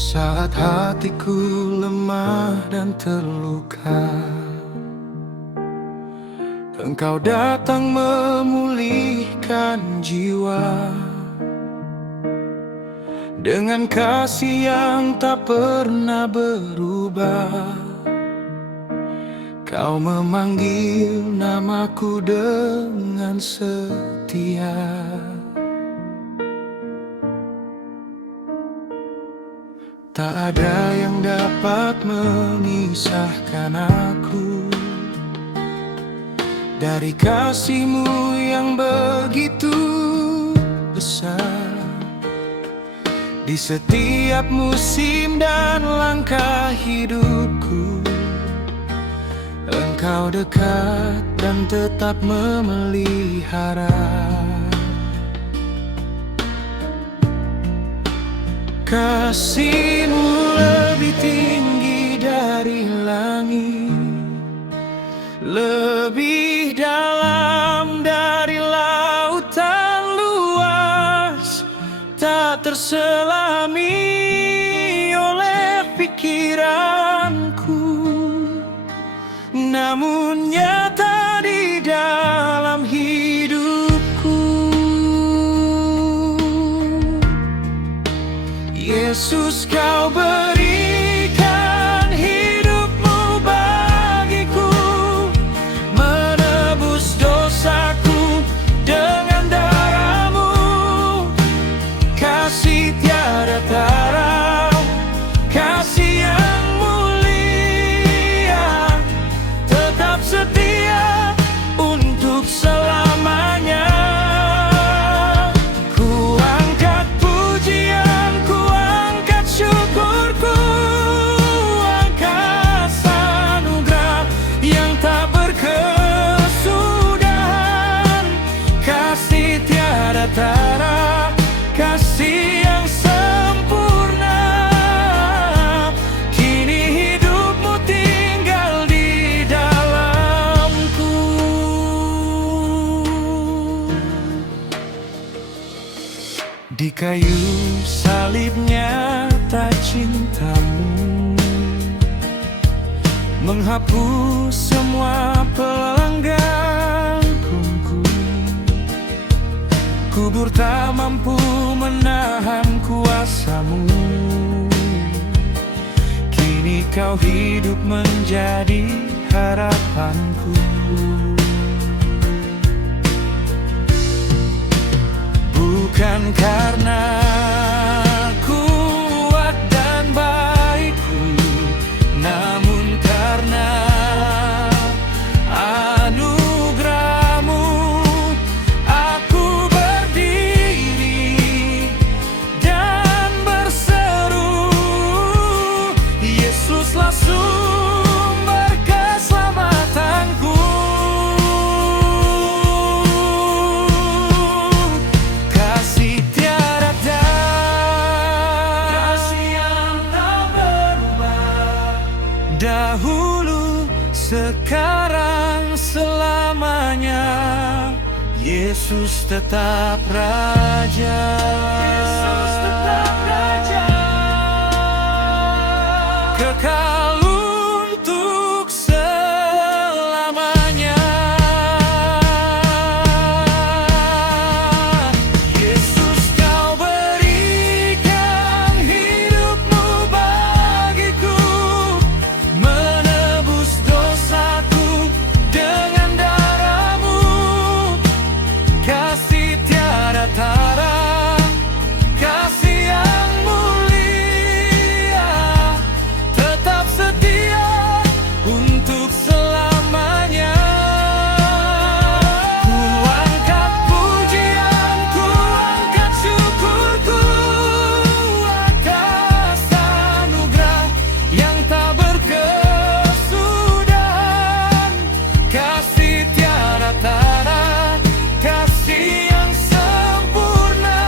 Saat hatiku lemah dan terluka, Engkau datang memulihkan jiwa. Dengan kasih yang tak pernah berubah, Kau memanggil namaku dengan setia. Tak ada yang dapat memisahkan aku dari kasih-Mu yang begitu besar. Di setiap musim dan langkah hidupku, Engkau dekat dan tetap memelihara. Kasih-Mu lebih tinggi dari langit, lebih dalam dari lautan luas, tak terselami oleh pikiranku, namun nyata di dalam hidupku. Yesus, Kau berikan hidup-Mu bagiku, menebus dosaku dengan darah-Mu. Kasih tiada tara, kasih yang mulia, tetap setia untuk selamanya. Ku angkat pujian, ku angkat syukurku, angkat anugerah yang tak berkesudahan. Kasih tiada tara, kasih yang sempurna, kini hidup-Mu tinggal di dalamku. Di kayu salib nyata cinta-Mu, menghapus semua pelanggaranku. Kubur tak mampu menahan kuasa-Mu, kini Kau hidup menjadi harapanku. Bukan karena kuat dan baikku, namun karena anugerah-Mu, aku berdiri dan berseru, Yesuslah sumber keselamatanku. Kasih tiada tara, kasih yang tak berubah, dahulu, sekarang, selamanya. Yesus tetap Raja. Yesus tetap Raja, kekal untuk selamanya. Yesus, Kau berikan hidup-Mu bagiku, menebus dosaku dengan darah-Mu. Kasih tiada tara, kasih yang mulia, tetap setia untuk selamanya. Ku angkat pujian, ku angkat syukurku, atas anugerah yang tak berkesudahan. Kasih tiada tara, kasih yang sempurna,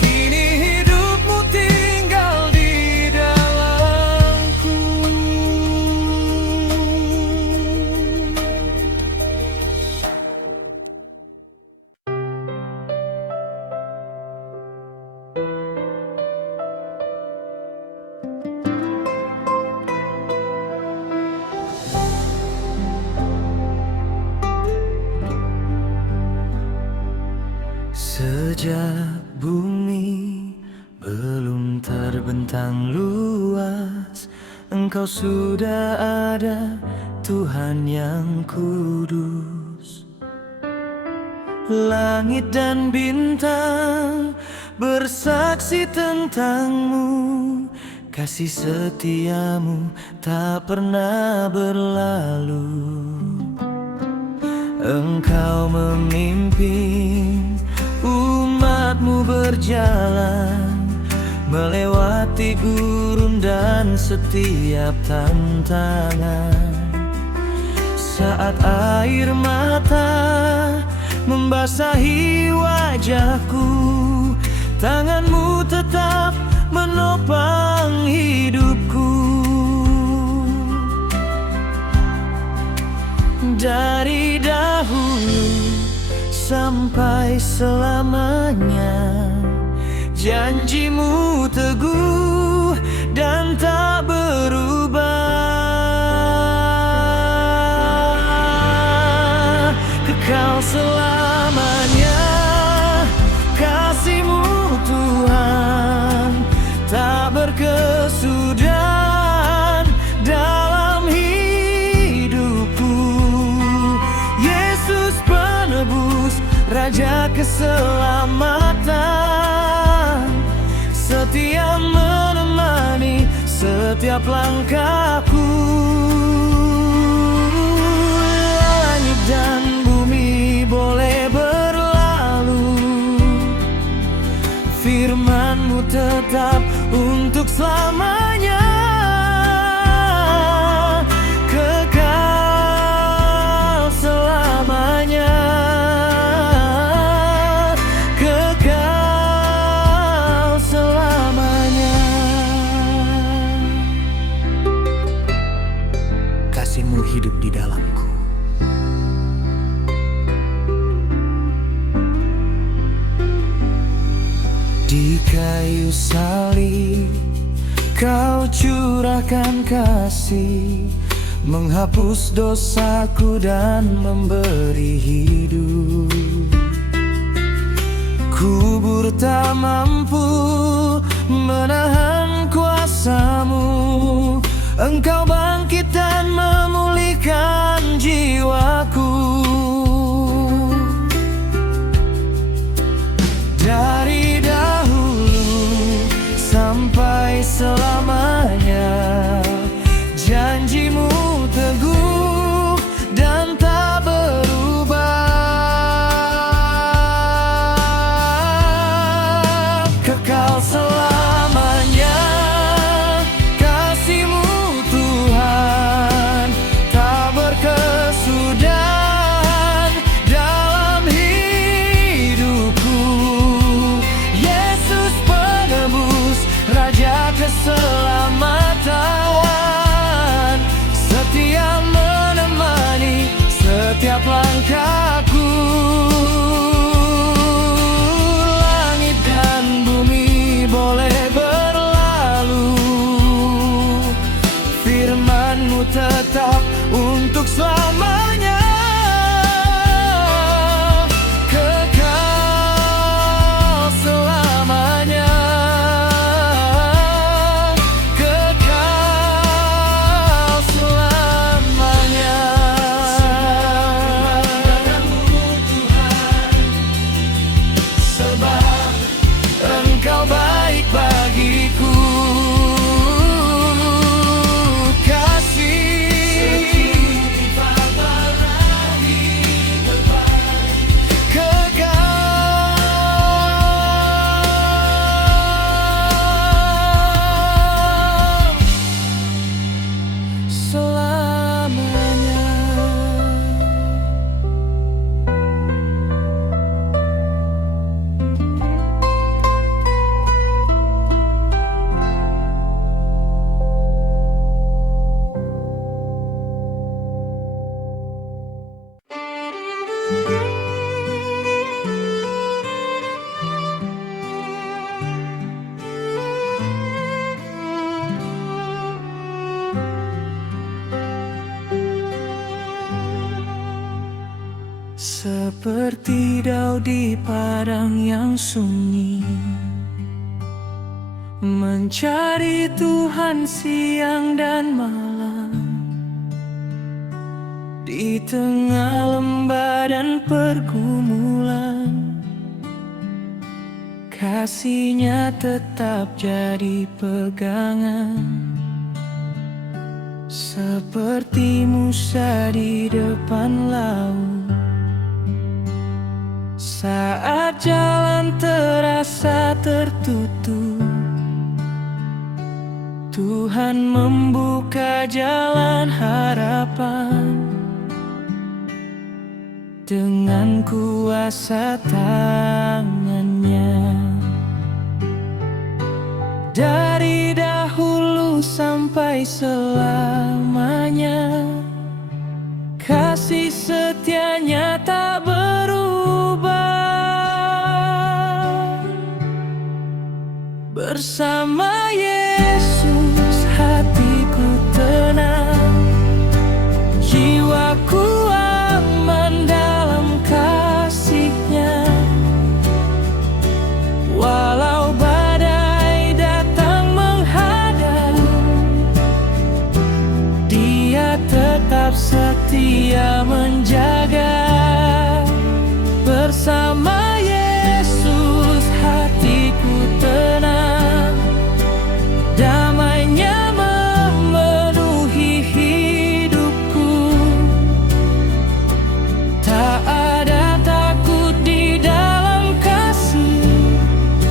kini hidup-Mu tinggal di dalamku. terbentang luas, Engkau sudah ada, Tuhan yang kudus. Langit dan bintang bersaksi tentang-Mu, kasih setiamu tak pernah berlalu. Engkau memimpin umat-Mu berjalan, melewati gurun dan setiap tantangan. Saat air mata membasahi wajahku, tangan-Mu tetap menopang hidupku. Dari dahulu sampai selamanya, janji-Mu teguh dan tak berubah. Kekal selamanya kasih-Mu Tuhan, tak berkesudahan dalam hidupku. Yesus penebus, Raja keselamatan, setia menemani setiap langkahku. Langit dan bumi boleh berlalu, firman-Mu tetap untuk selamanya. Kekal selamanya, kekal selamanya. Kasih-Mu hidup di dalamku. Di kayu salib Kau curahkan kasih, menghapus dosaku dan memberi hidup. Kubur tak mampu menahan kuasa-Mu, Engkau bangkit dan memulihkan jiwaku. Dari dahulu sampai selamanya, janji-Mu teguh dan tak berubah. Kekal selamanya kasih-Mu Tuhan, tak berkesudahan dalam hidupku. Yesus penebus, Raja keselamatan, setia menemani setiap langkahku. Langit dan bumi boleh berlalu, firman-Mu tetap untuk selamanya. Kekal selamanya, kekal selamanya. Sebab Engkau baik bagiku. Seperti Daud di padang yang sunyi, mencari Tuhan siang dan malam, di tengah lembah dan pergumulan. Kasih-Nya tetap jadi pegangan, seperti Musa di depan laut. Saat jalan terasa tertutup, Tuhan membuka jalan harapan. Dengan kuasa tangan-Nya, dari dahulu sampai selamanya, kasih setia-Nya tak berubah. Bersama Yesus hatiku tenang, jiwaku aman dalam kasih-Nya. Walau badai datang menghadang, Dia tetap setia menjaga. Bersama Yesus hatiku tenang, damai-Nya memenuhi hidupku. Tak ada takut di dalam kasih,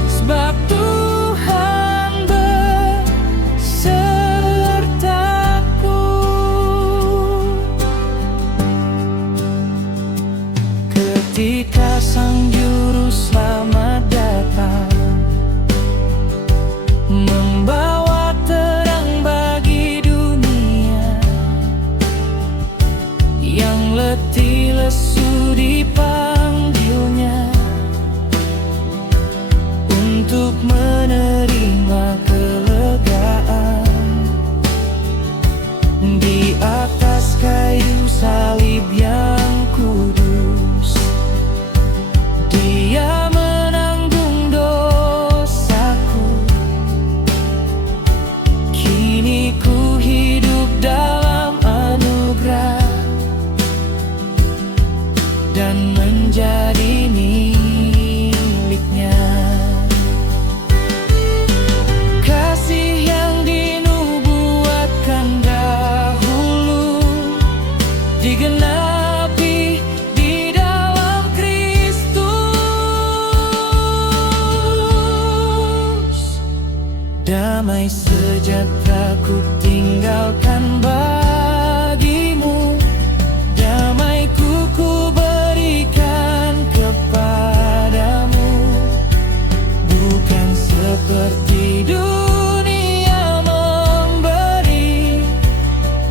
sebab Tuhan besertaku. Ketika Sang Juru Selamat datang, membawa terang bagi dunia, yang letih lesu dipanggil-Nya untuk menerima kelegaan. Di atas kayu salib yang kudus, Dia menanggung dosaku. Kini ku hidup dalam anugerah dan menjadi milik-Nya. Kasih yang dinubuatkan dahulu digenapi di dalam Kristus. Damai sejahtera ku tinggalkan bagimu, damai-Ku ku berikan kepadamu. Bukan seperti dunia memberi,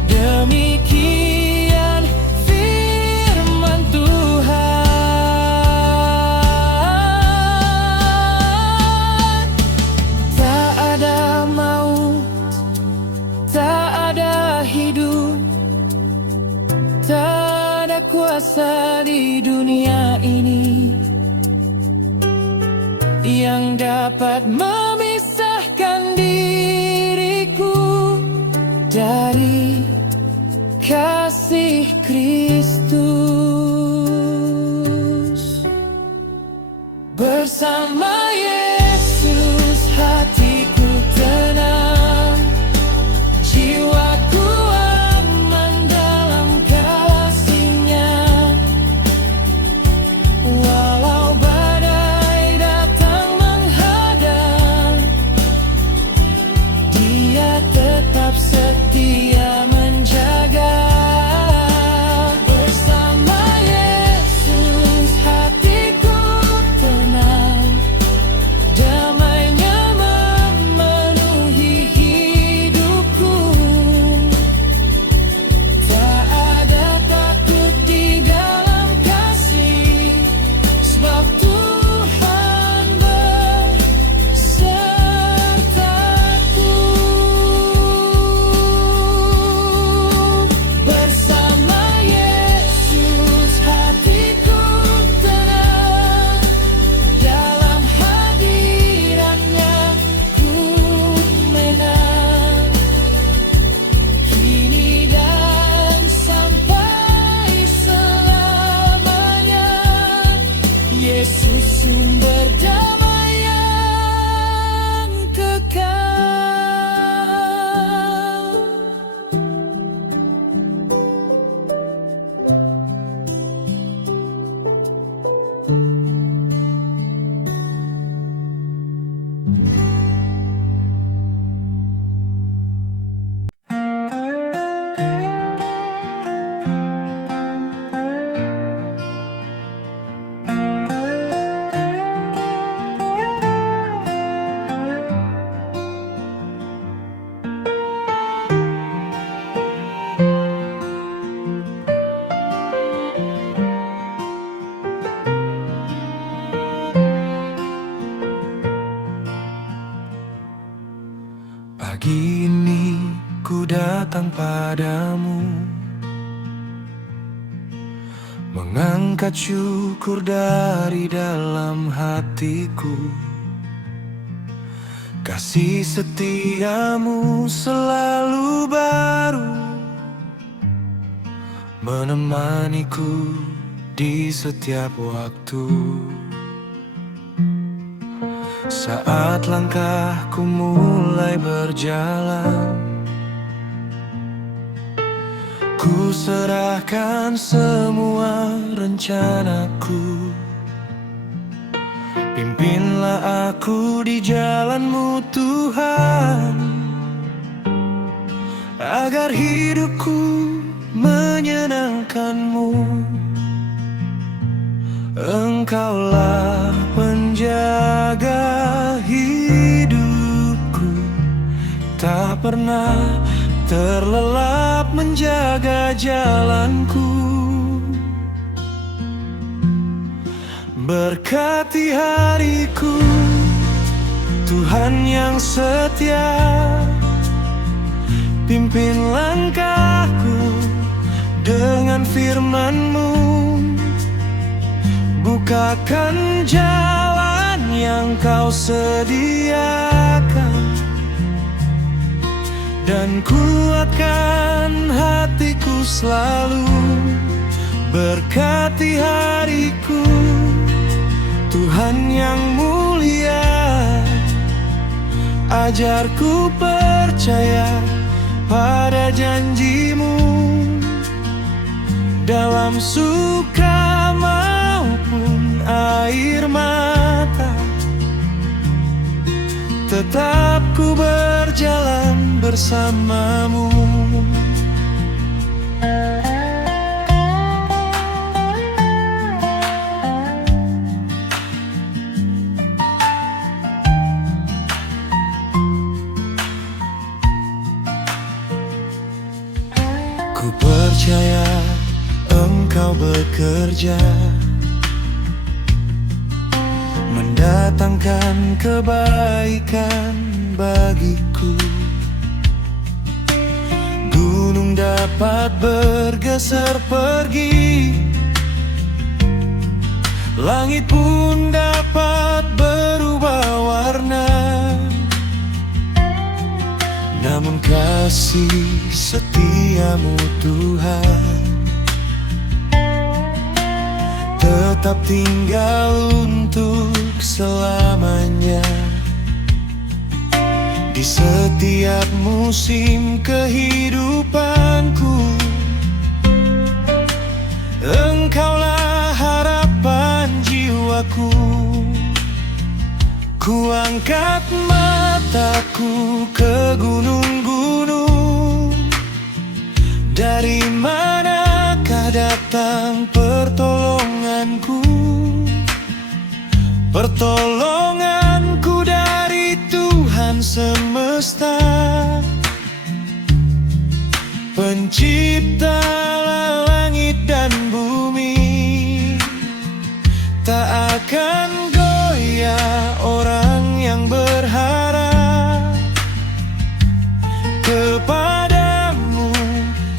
demikian firman Tuhan. Tak ada maut, tak ada hidup, tak ada kuasa di dunia ini yang dapat memisahkan diriku dari kasih Kristus. Bersama Yesus hatiku tenang, jiwaku aman dalam kasih-Nya. Walau badai datang menghadang, Dia tetap setia menjaga. Bersama Yesus hatiku tenang, Pagi ini ku datang padamu, mengangkat syukur dari dalam hatiku. Kasih setiamu selalu baru, menemaniku di setiap waktu. Saat langkahku mulai berjalan, ku serahkan semua rencanaku. Pimpinlah aku di jalan-Mu Tuhan, agar hidupku menyenangkan-Mu. Engkaulah penjaga hidupku, tak pernah terlelap menjaga jalanku. Berkati hariku, Tuhan yang setia. Pimpin langkahku dengan firman-Mu. Bukakan jalan yang Kau sediakan, dan kuatkan hatiku selalu. Berkati hariku, Tuhan yang mulia. Ajarku percaya pada janji-Mu, dalam suka maupun air mata. Tetap ku berjalan bersama-Mu. Ku percaya Engkau bekerja, mendatangkan kebaikan bagiku. Gunung dapat bergeser pergi, langit pun dapat berubah warna, namun kasih setiamu Tuhan tetap tinggal untuk selamanya. Di setiap musim kehidupanku, Engkaulah harapan jiwaku. Ku angkat mataku ke gunung-gunung, dari manakah datang pertolonganku? Pertolonganku dari Tuhan semesta, Pencipta langit dan bumi. Tak akan goyah orang yang berharap kepadamu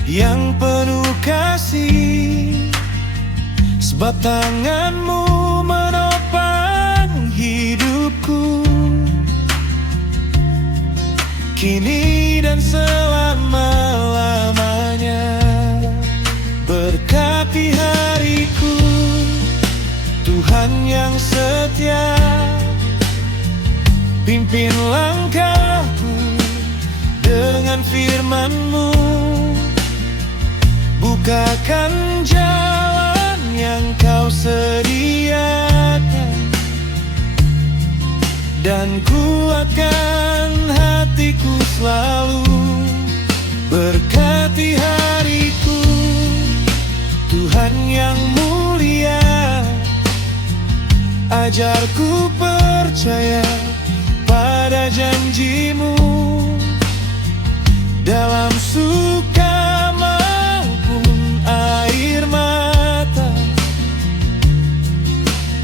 yang penuh kasih, sebab tangan-Mu menopang hidupku, kini dan selama-lamanya. Berkati hariku, Tuhan yang setia. Pimpin langkahku dengan firman-Mu. Bukakan jalan yang Kau sediakan, dan kuatkan hatiku selalu. Berkati hariku, Tuhan yang mulia. Ajarku percaya pada janji-Mu, dalam suka maupun air mata.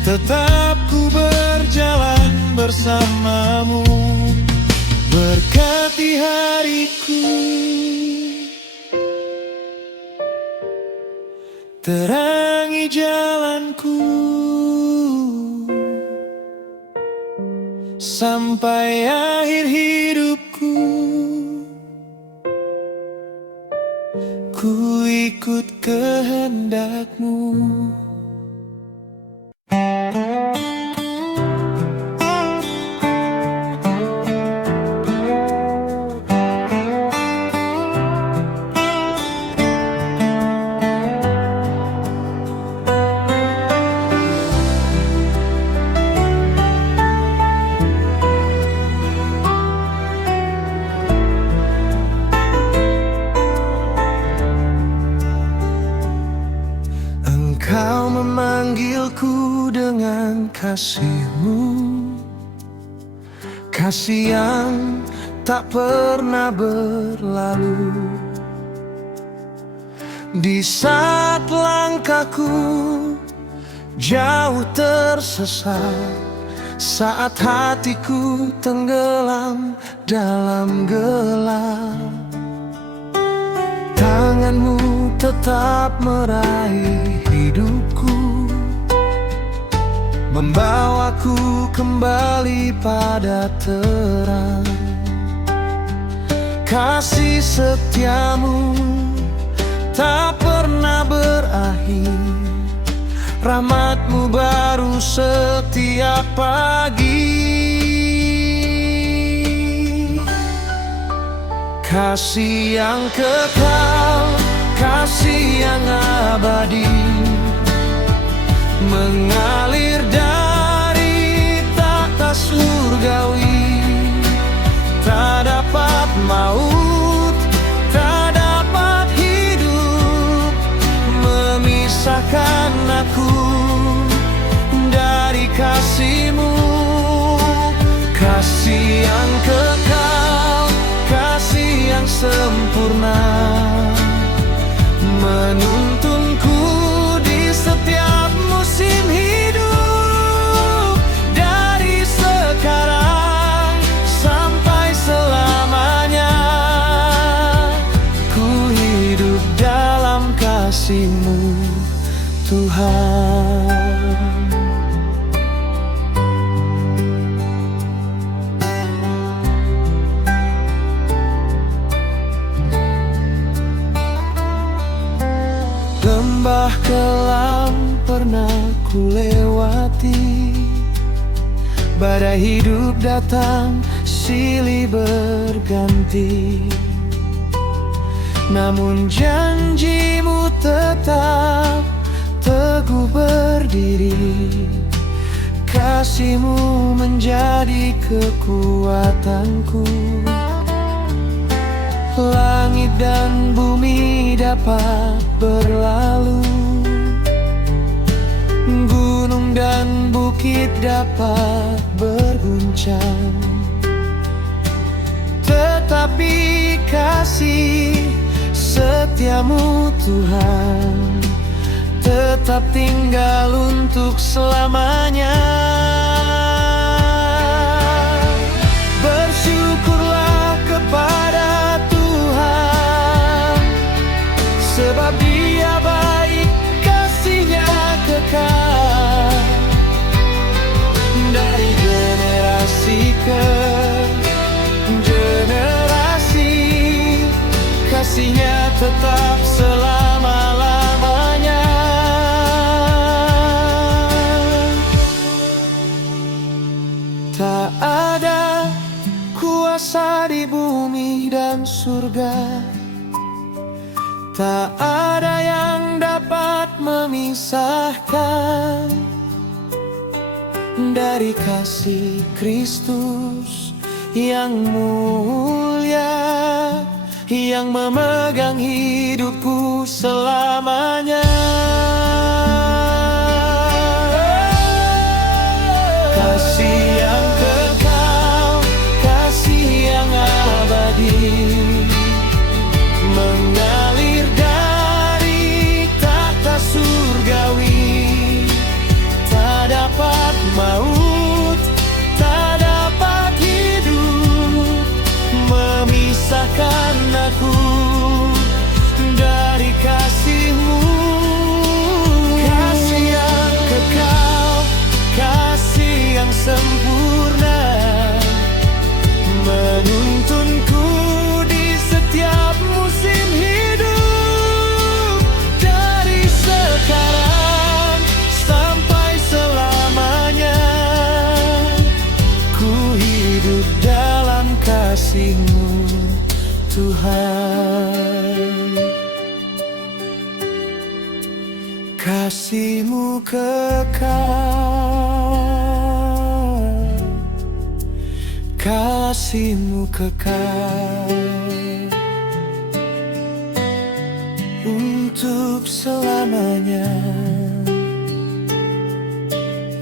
Tetap ku berjalan bersama-Mu. Berkati menyemangati hariku, terangi jalanku sampai akhir hidupku. Ku ikut kehendak-Mu. Engkau memanggilku dengan kasih-Mu, kasih yang tak pernah berlalu. Di saat langkahku jauh tersesat, saat hatiku tenggelam dalam gelap, tangan-Mu tetap meraih hidupku, membawaku kembali pada terang. Kasih setia-Mu tak pernah berakhir, rahmat-Mu baru setiap pagi. Kasih yang kekal, kasih yang abadi, mengalir dari tahta surgawi. Tak dapat maut, tak dapat hidup memisahkan aku dari kasih-Mu. Kasih yang kekal, kasih yang sempurna, menuntunku di setiap musim hidup. Dari sekarang sampai selamanya, ku hidup dalam kasih-Mu, Tuhan. Lembah kelam pernah ku lewati, badai hidup datang silih berganti, namun janji-Mu tetap teguh berdiri. Kasih-Mu menjadi kekuatanku. Langit dan bumi dapat berlalu, gunung dan bukit dapat berguncang, tetapi kasih setia-Mu Tuhan tetap tinggal untuk selamanya. Bersyukurlah kepada Tuhan, sebab Dia baik, kasih-Nya kekal. Dari generasi ke generasi, kasih-Nya tetap selama-lamanya. Tak ada kuasa di bumi dan surga, tak ada yang dapat memisahkan dari kasih Kristus yang mulia, yang memegang hidupku selamanya. Kasih yang kekal, kasih yang abadi, mengalir dari tahta surgawi. Tak dapat maut, tak dapat hidup kasih-Mu Tuhan. Kasih-Mu kekal, kasih-Mu kekal untuk selamanya.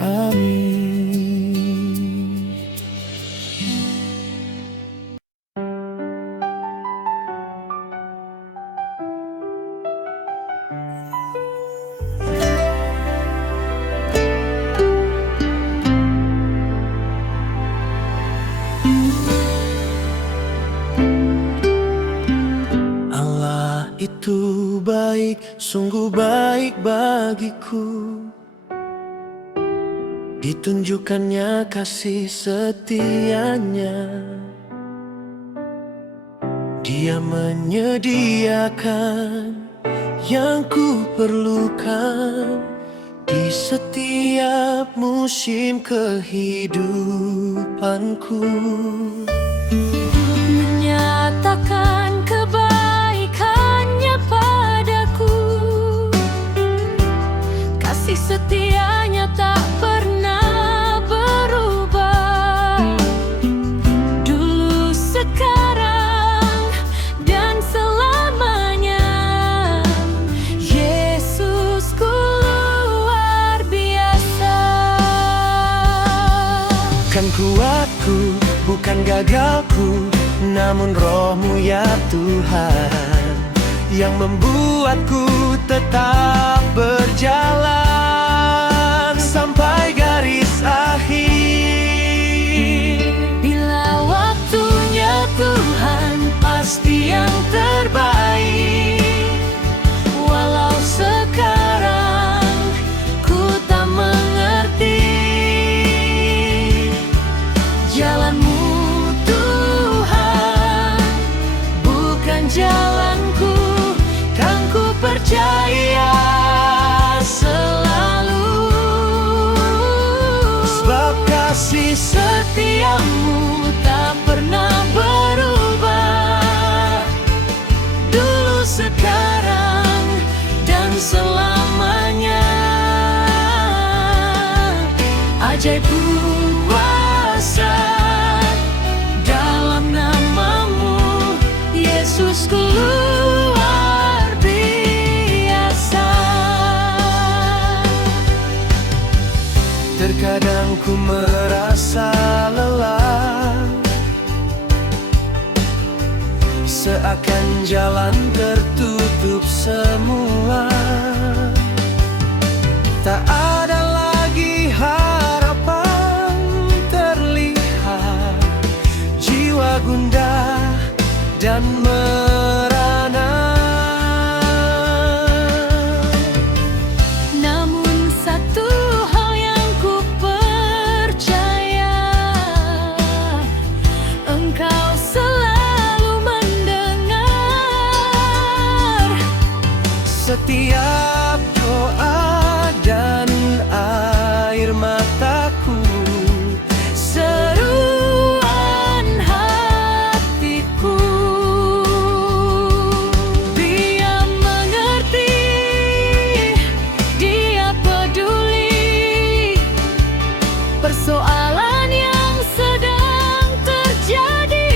Amin. Allah itu baik, sungguh baik bagiku. Ditunjukkannya kasih setianya. Dia menyediakan yang ku perlukan di setiap musim kehidupanku. Menyatakan kebaikannya padaku, kasih setianya tak pernah berubah. Dulu, sekarang, dan selamanya. Yesusku luar biasa. Bukan kuatku, bukan gagalku, namun Roh-Mu ya Tuhan, yang membuatku tetap berjalan sampai garis akhir. Bila waktunya Tuhan pasti yang terbaik. Walau sekarang ku tak mengerti jalan-Mu Tuhan, bukan jalanku, kan ku percaya selalu. Sebab kasih Setiamu tak pernah berubah. Dulu, sekarang, dan selamanya. Ajaib kuasa dalam nama-Mu, Yesusku luar biasa. Terkadang ku merasa lelah, seakan jalan tertutup semua. Tak ada lagi harapan terlihat, jiwa gundah dan merana. Namun satu hal yang ku percaya, Engkau selalu mendengar Setiap doa dan air mataku, seruan hatiku. Dia mengerti, Dia peduli persoalan yang sedang terjadi.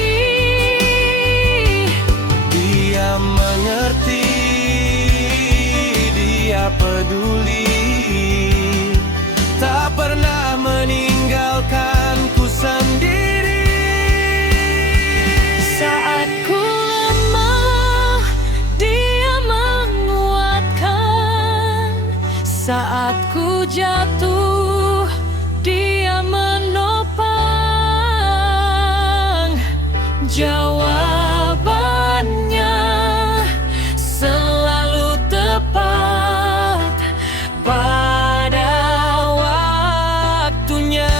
Dia mengerti, Dia peduli, tak pernah meninggalkanku sendiri. Saat ku lemah, Dia menguatkan. Saat ku jatuh, Dia menopang. Jawabannya selalu tepat pada waktunya.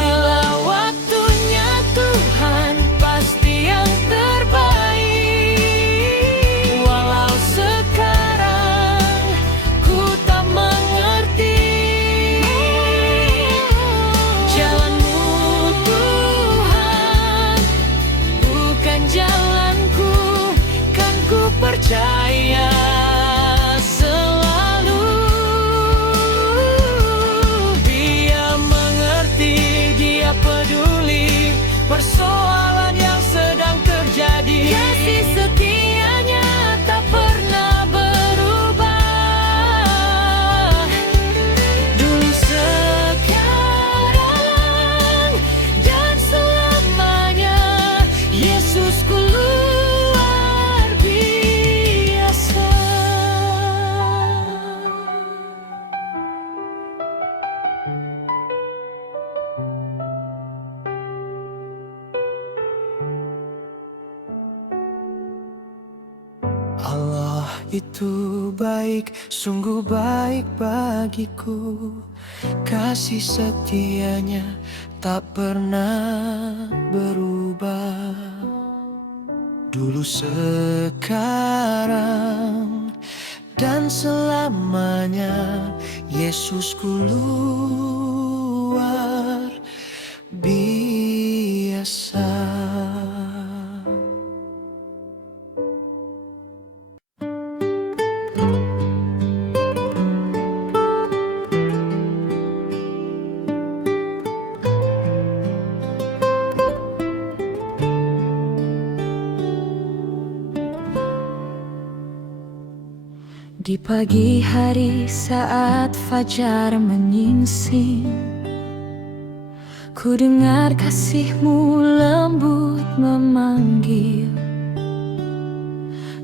Bila waktunya Tuhan pasti yang terbaik. Walau sekarang ku tak mengerti jalan-Mu Tuhan, percaya selalu. Dia mengerti, dia peduli persoalan yang sedang terjadi. Kasih setianya tak pernah berubah. Dulu, sekarang, dan selamanya. Yesusku luar biasa. Allah itu baik, sungguh baik bagiku. Kasih setianya tak pernah berubah. Dulu, sekarang, dan selamanya. Yesusku luar biasa. Di pagi hari saat fajar menyingsing, ku dengar kasih-Mu lembut memanggil.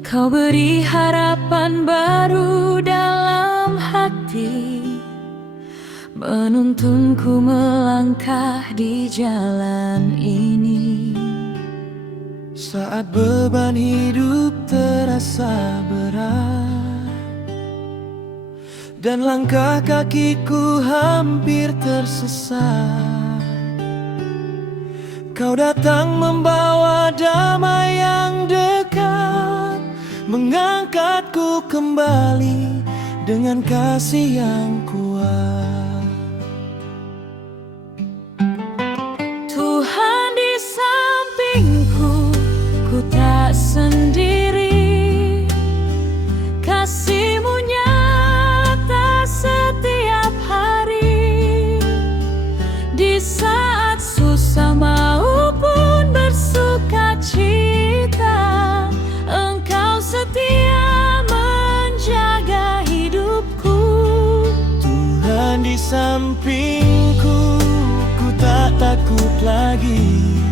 Kau beri harapan baru dalam hati, menuntunku melangkah di jalan ini. Saat beban hidup terasa berat dan langkah kakiku hampir tersesat, Kau datang membawa damai yang dekat, mengangkatku kembali dengan kasih yang kuat. Tuhan di sampingku, ku tak sendiri. Kasih-Mu nyata setiap hari. Di saat susah maupun bersuka cita, Engkau setia menjaga hidupku. Tuhan di sampingku, ku tak takut lagi,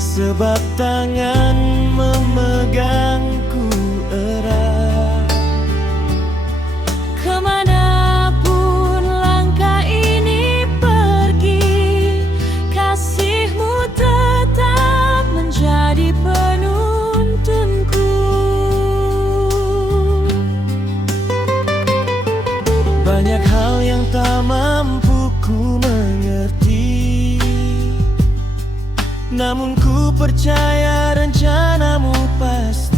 sebab tangan memegangku erat. Kemanapun langkah ini pergi, kasih-Mu tetap menjadi penuntunku. Banyak hal yang tak mampu ku mengerti, namun ku percaya rencana-Mu pasti.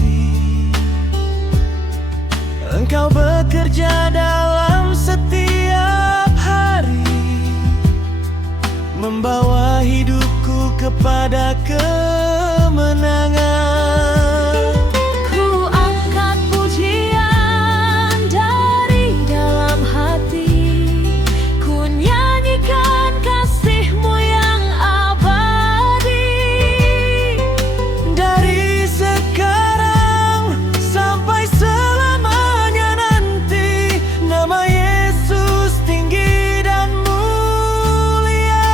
Engkau bekerja dalam setiap hari, membawa hidupku kepada kemenangan. Ku angkat pujian dari dalam hati, ku nyanyikan kasih-Mu yang abadi. Dari sekarang sampai selamanya nanti, nama Yesus tinggi dan mulia.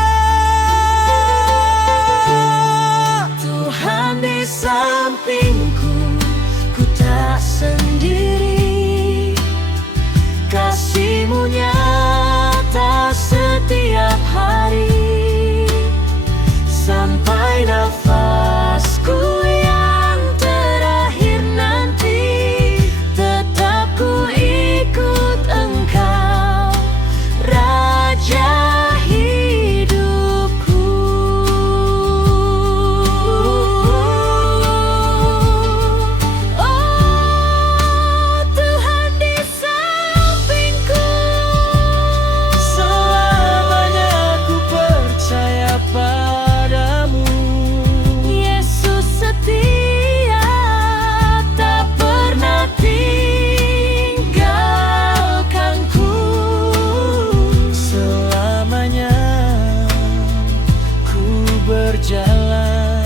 berjalan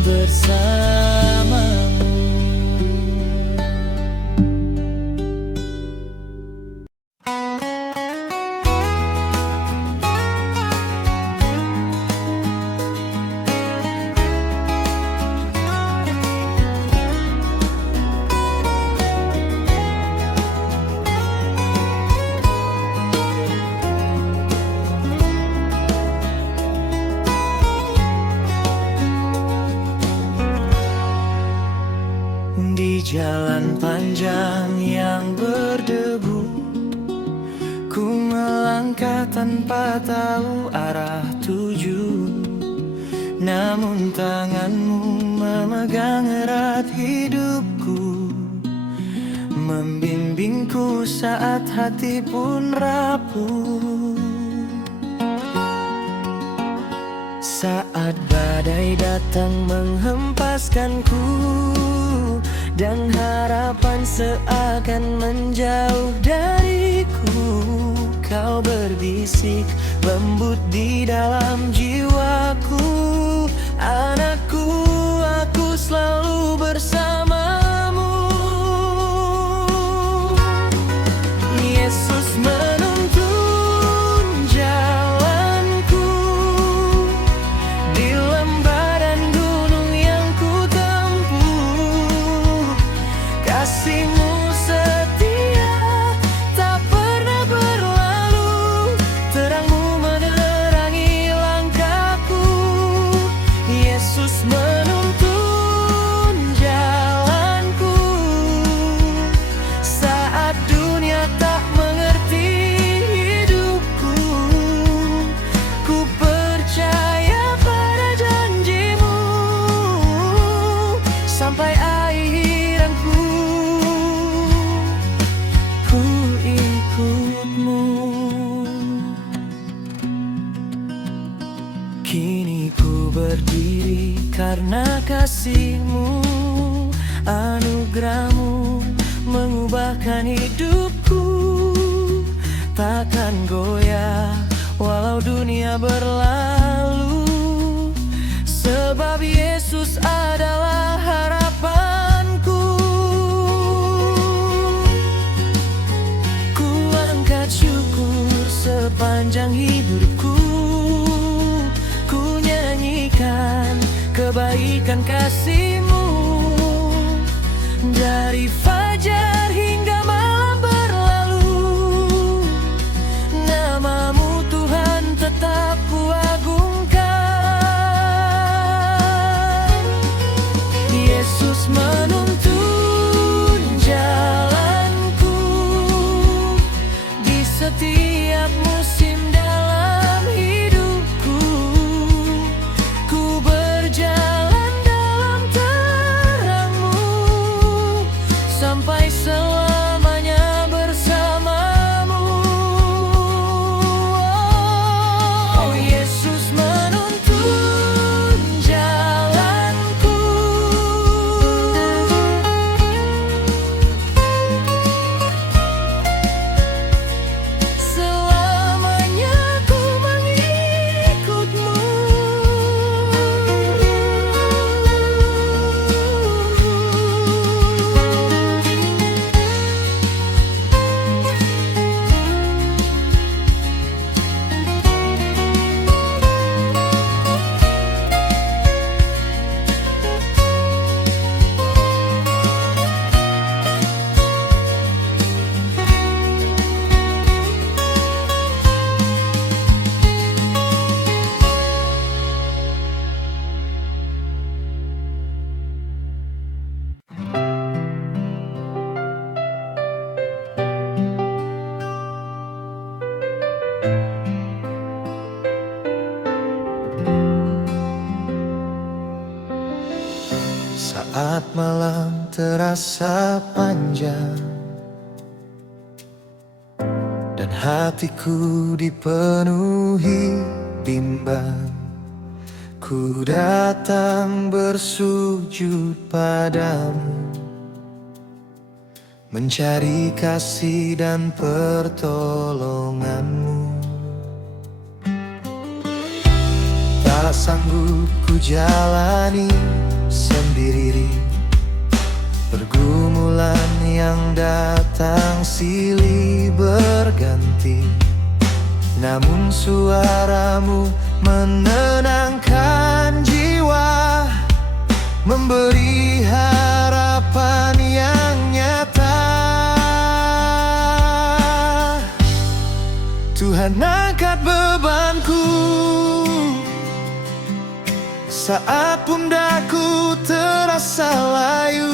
bersamamu. Di jalan panjang yang berdebu, ku melangkah tanpa tahu arah tuju. Namun tanganmu memegang erat hidupku, membimbingku saat hati pun rapuh. Saat badai datang menghempaskanku dan harapan seakan menjauh dariku, kau berbisik lembut di dalam jiwaku. Anakku, aku selalu bersamamu. Yesus menuntun jalanku di lembah dan gunung yang ku tempuh. Kasih-Mu setia tak pernah berlalu, terang-Mu menerangi langkahku. Yesus menuntun jalanku saat dunia tak mengerti hidupku. Ku percaya pada janji-Mu sampai akhiranku. Ku ikut-Mu. Kini ku berdiri karena kasih-Mu, anugerah-Mu mengubahkan hidupku. Takkan goyah walau dunia berlalu, sebab Yesus adalah harapanku. Ku angkat syukur sepanjang hidupku, ku nyanyikan kebaikan kasih-Mu. Dari fajar hingga malam berlalu, nama-Mu Tuhan tetap kuagungkan. Yesus menuntun jalanku di setiap musim dalam hidupku. Ku berjalan dalam terang-Mu sampai selamanya bersama-Mu. Oh, Yesus menuntun jalanku. Selamanya ku mengikut-Mu. Saat malam terasa panjang dan hatiku dipenuhi bimbang, ku datang bersujud padamu, mencari kasih dan pertolongan-Mu. tak sanggup ku jalani sendiri. Pergumulan yang datang silih berganti, namun suaramu menenangkan jiwa, memberi harapan yang nyata. Tuhan angkat bebanku saat pundakku terasa layu.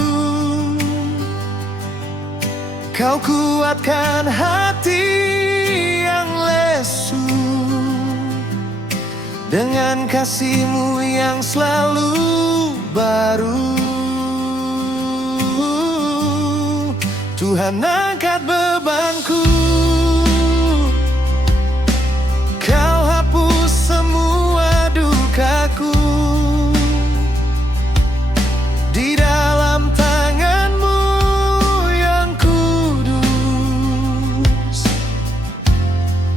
Kau kuatkan hati yang lesu dengan kasih-Mu yang selalu baru. Tuhan angkat bebanku, Kau hapus semua dukaku. Di dalam tangan-Mu yang kudus,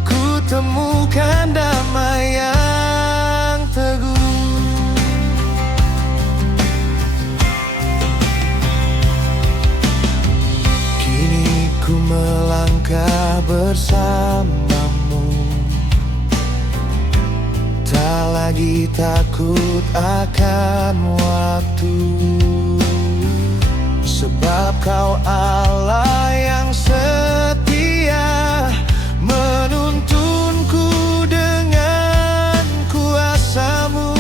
ku temukan damai yang teguh. Kini ku melangkah bersamamu, tak lagi takut akan waktu, sebab Kau Allah yang setia, menuntunku dengan kuasa-Mu.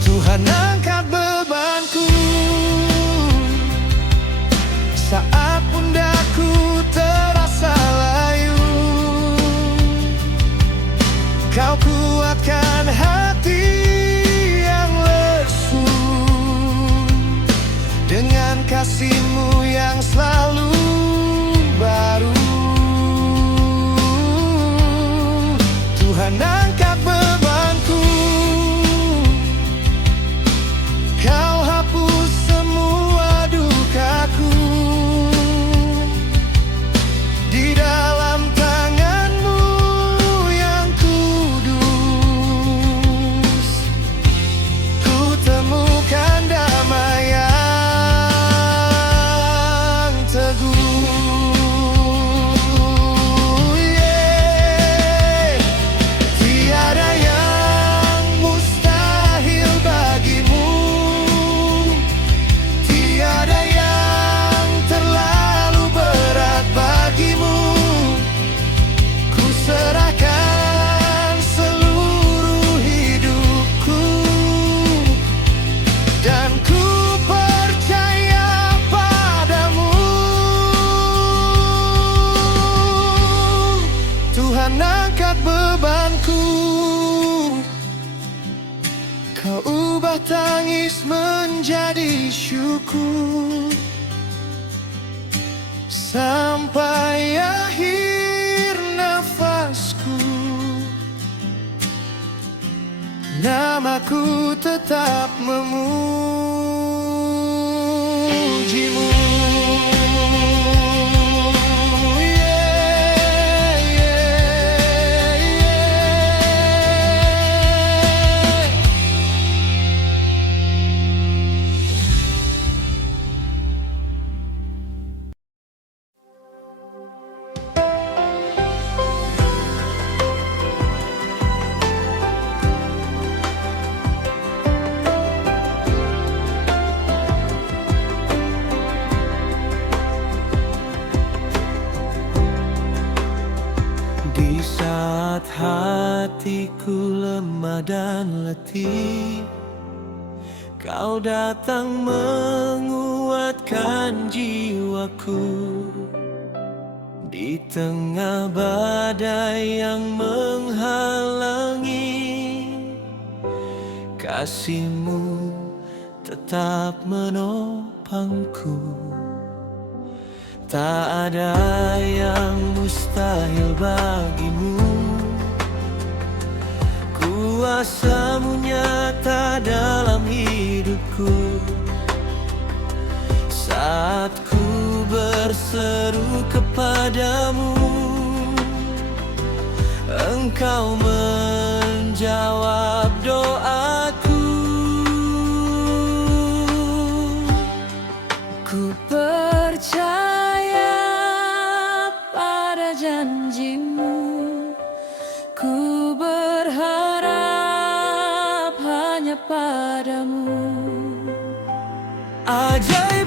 Tuhan angkat bebanku saat pundakku terasa layu. Kau kuatkan hati yang lesu dengan kasih-Mu yang selalu baru. Tuhan angkat bebanku, Kau hapus semua dukaku. Di dalam tangan-Mu yang kudus, ku temukan damai yang teguh. Yeah. Tiada yang mustahil bagimu, tiada yang terlalu berat bagimu. Ku serahkan seluruh hidupku, dan ku percaya padamu. Tuhan angkat bebanku, Kau ubah tangis menjadi syukur, sampai akhir nafasku. Namaku tetap memuji-Mu. Yeah, yeah, yeah. Di saat hatiku lemah dan letih, Kau datang menguatkan jiwaku. Di tengah badai yang menghalangi, kasih-Mu tetap menopangku. Tak ada yang mustahil bagimu, kuasa-Mu nyata dalam hidupku. Saat ku berseru kepadamu, Engkau menjawab doaku. Ku percaya pada janjimu, ku berharap hanya padamu. Ajaib